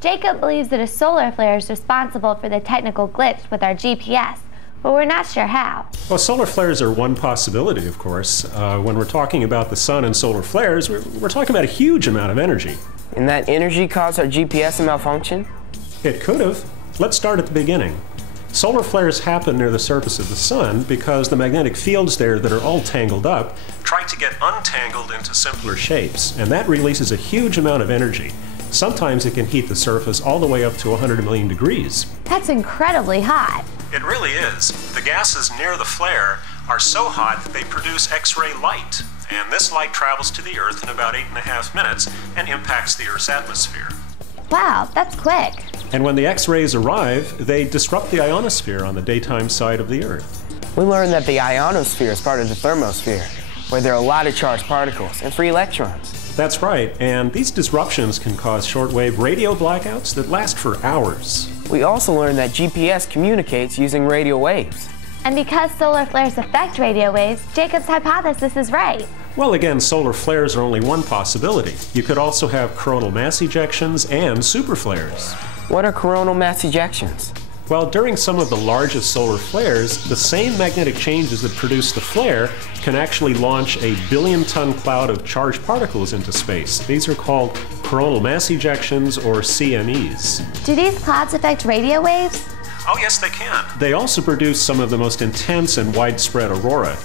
Jacob believes that a solar flare is responsible for the technical glitch with our GPS, but we're not sure how. Well, solar flares are one possibility, of course. When we're talking about the sun and solar flares, we're talking about a huge amount of energy. And that energy caused our GPS to malfunction? It could have. Let's start at the beginning. Solar flares happen near the surface of the sun because the magnetic fields there that are all tangled up try to get untangled into simpler shapes, and that releases a huge amount of energy. Sometimes it can heat the surface all the way up to 100 million degrees. That's incredibly hot. It really is. The gases near the flare are so hot that they produce X-ray light, and this light travels to the Earth in about 8.5 minutes and impacts the Earth's atmosphere. Wow, that's quick. And when the X-rays arrive, they disrupt the ionosphere on the daytime side of the Earth. We learned that the ionosphere is part of the thermosphere, where there are a lot of charged particles and free electrons. That's right, and these disruptions can cause shortwave radio blackouts that last for hours. We also learned that GPS communicates using radio waves. And because solar flares affect radio waves, Jacob's hypothesis is right. Well, again, solar flares are only one possibility. You could also have coronal mass ejections and superflares. What are coronal mass ejections? Well, during some of the largest solar flares, the same magnetic changes that produce the flare can actually launch a billion-ton cloud of charged particles into space. These are called coronal mass ejections, or CMEs. Do these clouds affect radio waves? Oh, yes, they can. They also produce some of the most intense and widespread aurora.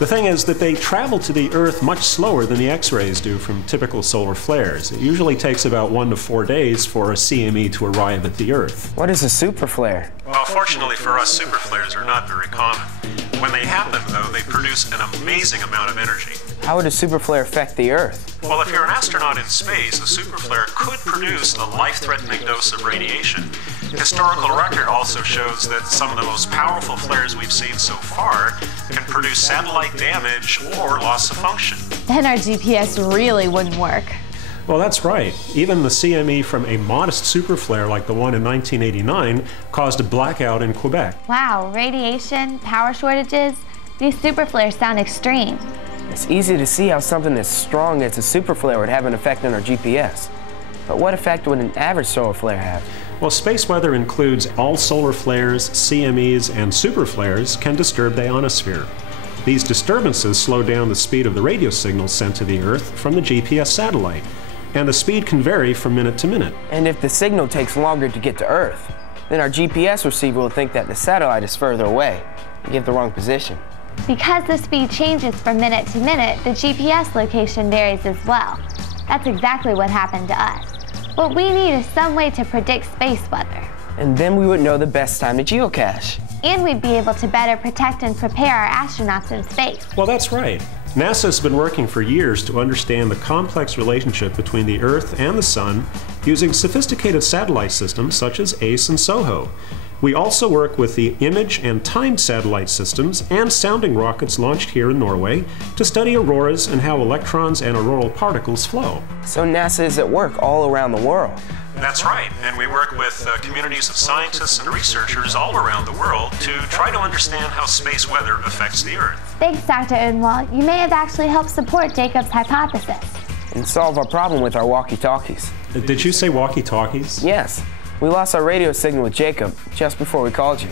The thing is that they travel to the Earth much slower than the X-rays do from typical solar flares. It usually takes about 1 to 4 days for a CME to arrive at the Earth. What is a superflare? Well, fortunately for us, superflares are not very common. When they happen, though, they produce an amazing amount of energy. How would a superflare affect the Earth? Well, if you're an astronaut in space, a superflare could produce a life-threatening dose of radiation. Historical record also shows that some of the most powerful flares we've seen so far can produce satellite damage or loss of function. Then our GPS really wouldn't work. Well, that's right. Even the CME from a modest superflare like the one in 1989 caused a blackout in Quebec. Wow, radiation, power shortages, these superflares sound extreme. It's easy to see how something as strong as a superflare would have an effect on our GPS. But what effect would an average solar flare have? Well, space weather includes all solar flares, CMEs, and superflares can disturb the ionosphere. These disturbances slow down the speed of the radio signals sent to the Earth from the GPS satellite, and the speed can vary from minute to minute. And if the signal takes longer to get to Earth, then our GPS receiver will think that the satellite is further away and give the wrong position. Because the speed changes from minute to minute, the GPS location varies as well. That's exactly what happened to us. What we need is some way to predict space weather. And then we would know the best time to geocache. And we'd be able to better protect and prepare our astronauts in space. Well, that's right. NASA's been working for years to understand the complex relationship between the Earth and the Sun using sophisticated satellite systems such as ACE and SOHO. We also work with the image and timed satellite systems and sounding rockets launched here in Norway to study auroras and how electrons and auroral particles flow. So NASA is at work all around the world. That's right, and we work with communities of scientists and researchers all around the world to try to understand how space weather affects the Earth. Thanks, Dr. Odenwald. You may have actually helped support Jacob's hypothesis. And solve our problem with our walkie-talkies. Did you say walkie-talkies? Yes. We lost our radio signal with Jacob just before we called you.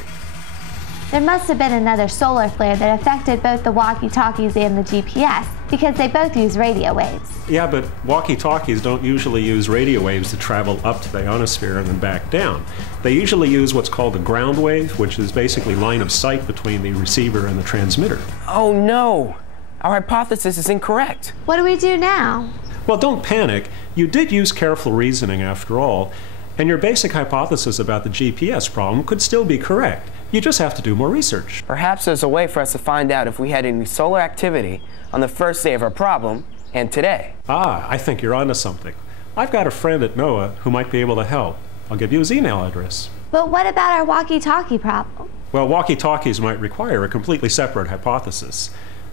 There must have been another solar flare that affected both the walkie-talkies and the GPS, because they both use radio waves. Yeah, but walkie-talkies don't usually use radio waves to travel up to the ionosphere and then back down. They usually use what's called a ground wave, which is basically line of sight between the receiver and the transmitter. Oh no! Our hypothesis is incorrect. What do we do now? Well, don't panic. You did use careful reasoning after all, and your basic hypothesis about the GPS problem could still be correct. You just have to do more research. Perhaps there's a way for us to find out if we had any solar activity on the first day of our problem and today. Ah, I think you're onto something. I've got a friend at NOAA who might be able to help. I'll give you his email address. But what about our walkie-talkie problem? Well, walkie-talkies might require a completely separate hypothesis.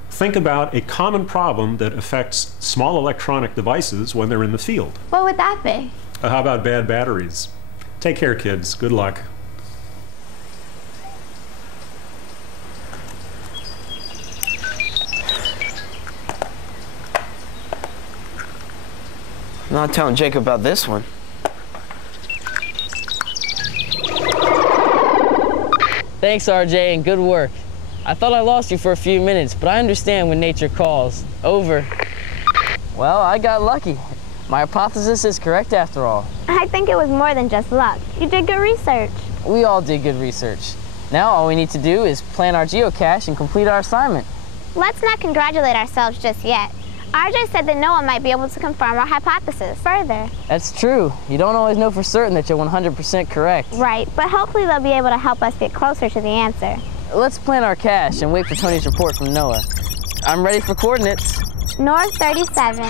Think about a common problem that affects small electronic devices when they're in the field. What would that be? How about bad batteries? Take care, kids. Good luck. I'm not telling Jacob about this one. Thanks, RJ, and good work. I thought I lost you for a few minutes, but I understand when nature calls. Over. Well, I got lucky. My hypothesis is correct after all. I think it was more than just luck. You did good research. We all did good research. Now all we need to do is plan our geocache and complete our assignment. Let's not congratulate ourselves just yet. RJ said that no one might be able to confirm our hypothesis further. That's true. You don't always know for certain that you're 100% correct. Right, but hopefully they'll be able to help us get closer to the answer. Let's plan our cache and wait for Tony's report from NOAA. I'm ready for coordinates. North 37.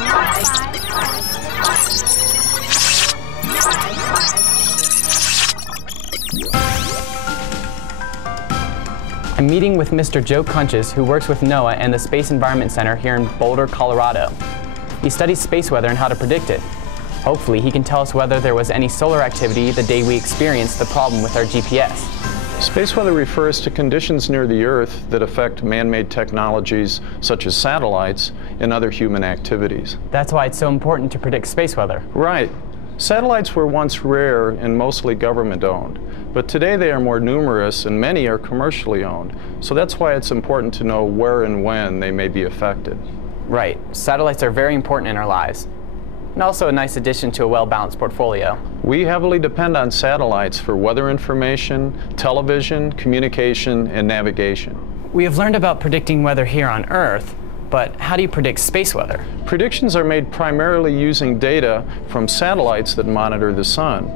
I'm meeting with Mr. Joe Kunches, who works with NOAA and the Space Environment Center here in Boulder, Colorado. He studies space weather and how to predict it. Hopefully, he can tell us whether there was any solar activity the day we experienced the problem with our GPS. Space weather refers to conditions near the Earth that affect man-made technologies such as satellites and other human activities. That's why it's so important to predict space weather. Right. Satellites were once rare and mostly government-owned, but today they are more numerous and many are commercially owned. So that's why it's important to know where and when they may be affected. Right. Satellites are very important in our lives, and also a nice addition to a well-balanced portfolio. We heavily depend on satellites for weather information, television, communication, and navigation. We have learned about predicting weather here on Earth, but how do you predict space weather? Predictions are made primarily using data from satellites that monitor the sun.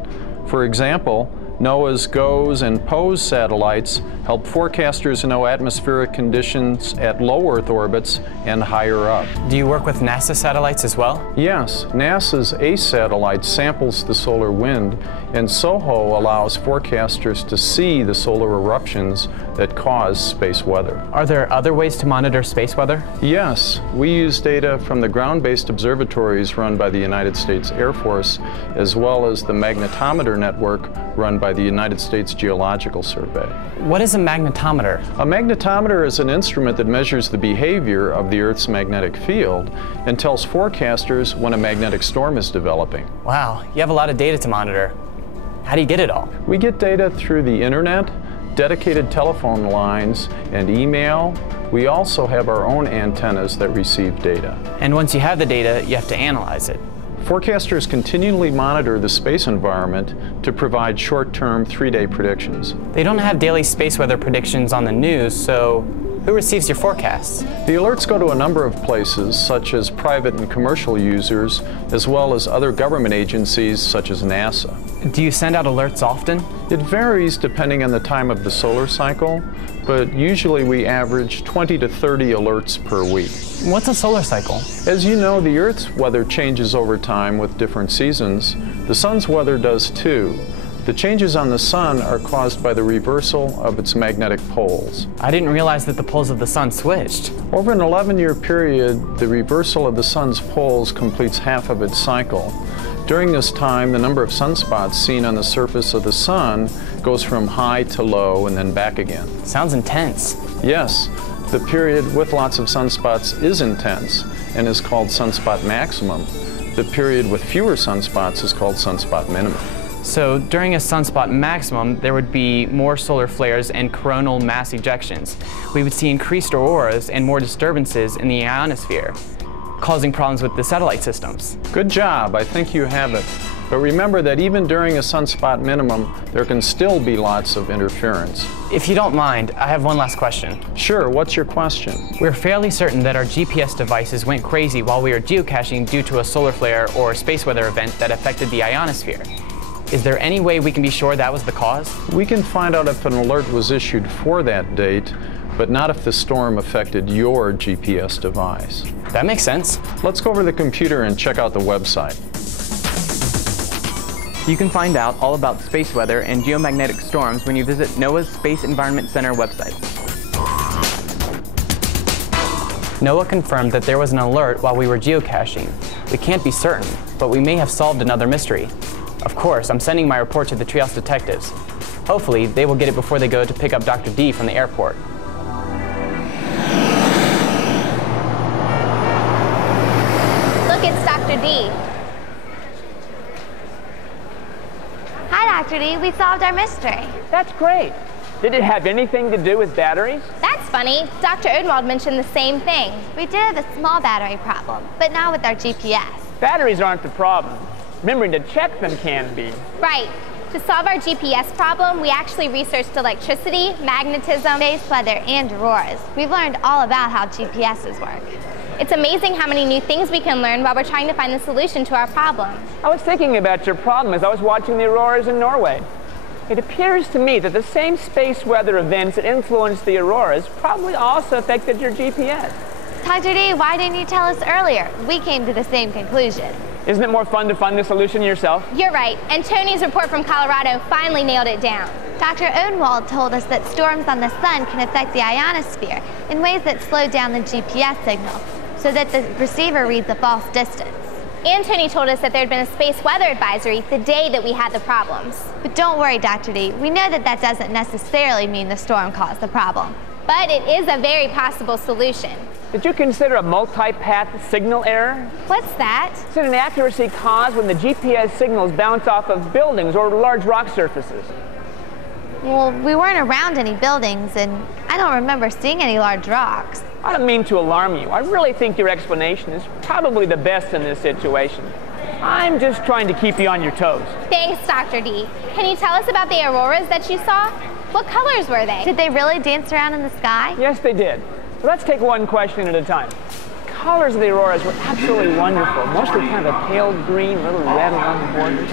For example, NOAA's GOES and POES satellites help forecasters know atmospheric conditions at low Earth orbits and higher up. Do you work with NASA satellites as well? Yes, NASA's ACE satellite samples the solar wind, and SOHO allows forecasters to see the solar eruptions that cause space weather. Are there other ways to monitor space weather? Yes, we use data from the ground-based observatories run by the United States Air Force, as well as the magnetometer network run by the United States Geological Survey. What is a magnetometer? A magnetometer is an instrument that measures the behavior of the Earth's magnetic field and tells forecasters when a magnetic storm is developing. Wow, you have a lot of data to monitor. How do you get it all? We get data through the internet, dedicated telephone lines, and email. We also have our own antennas that receive data. And once you have the data, you have to analyze it. Forecasters continually monitor the space environment to provide short-term 3-day predictions. They don't have daily space weather predictions on the news, so who receives your forecasts? The alerts go to a number of places, such as private and commercial users, as well as other government agencies, such as NASA. Do you send out alerts often? It varies depending on the time of the solar cycle, but usually we average 20 to 30 alerts per week. What's a solar cycle? As you know, the Earth's weather changes over time with different seasons. The Sun's weather does too. The changes on the Sun are caused by the reversal of its magnetic poles. I didn't realize that the poles of the Sun switched. Over an 11-year period, the reversal of the Sun's poles completes half of its cycle. During this time, the number of sunspots seen on the surface of the Sun goes from high to low and then back again. Sounds intense. Yes, the period with lots of sunspots is intense and is called sunspot maximum. The period with fewer sunspots is called sunspot minimum. So during a sunspot maximum, there would be more solar flares and coronal mass ejections. We would see increased auroras and more disturbances in the ionosphere. causing problems with the satellite systems. Good job, I think you have it. But remember that even during a sunspot minimum, there can still be lots of interference. If you don't mind, I have one last question. Sure, what's your question? We're fairly certain that our GPS devices went crazy while we were geocaching due to a solar flare or space weather event that affected the ionosphere. Is there any way we can be sure that was the cause? We can find out if an alert was issued for that date, but not if the storm affected your GPS device. That makes sense. Let's go over to the computer and check out the website. You can find out all about space weather and geomagnetic storms when you visit NOAA's Space Environment Center website. NOAA confirmed that there was an alert while we were geocaching. We can't be certain, but we may have solved another mystery. Of course, I'm sending my report to the treehouse detectives. Hopefully, they will get it before they go to pick up Dr. D from the airport. Look, it's Dr. D. Hi, Dr. D. We solved our mystery. That's great. Did it have anything to do with batteries? That's funny. Dr. Odenwald mentioned the same thing. We did have a small battery problem, but not with our GPS. Batteries aren't the problem. Remembering to check them can be. Right. To solve our GPS problem, we actually researched electricity, magnetism, space weather, and auroras. We've learned all about how GPSs work. It's amazing how many new things we can learn while we're trying to find the solution to our problem. I was thinking about your problem as I was watching the auroras in Norway. It appears to me that the same space weather events that influenced the auroras probably also affected your GPS. Dr. D, why didn't you tell us earlier? We came to the same conclusion. Isn't it more fun to find the solution yourself? You're right, and Tony's report from Colorado finally nailed it down. Dr. Odenwald told us that storms on the sun can affect the ionosphere in ways that slow down the GPS signal, so that the receiver reads a false distance. And Tony told us that there had been a space weather advisory the day that we had the problems. But don't worry, Dr. D. We know that that doesn't necessarily mean the storm caused the problem. But it is a very possible solution. Did you consider a multi-path signal error? What's that? It's an inaccuracy caused when the GPS signals bounce off of buildings or large rock surfaces. Well, we weren't around any buildings, and I don't remember seeing any large rocks. I don't mean to alarm you. I really think your explanation is probably the best in this situation. I'm just trying to keep you on your toes. Thanks, Dr. D. Can you tell us about the auroras that you saw? What colors were they? Did they really dance around in the sky? Yes, they did. So let's take one question at a time. Colors of the auroras were absolutely wonderful. Mostly kind of a pale green, a little red along the borders.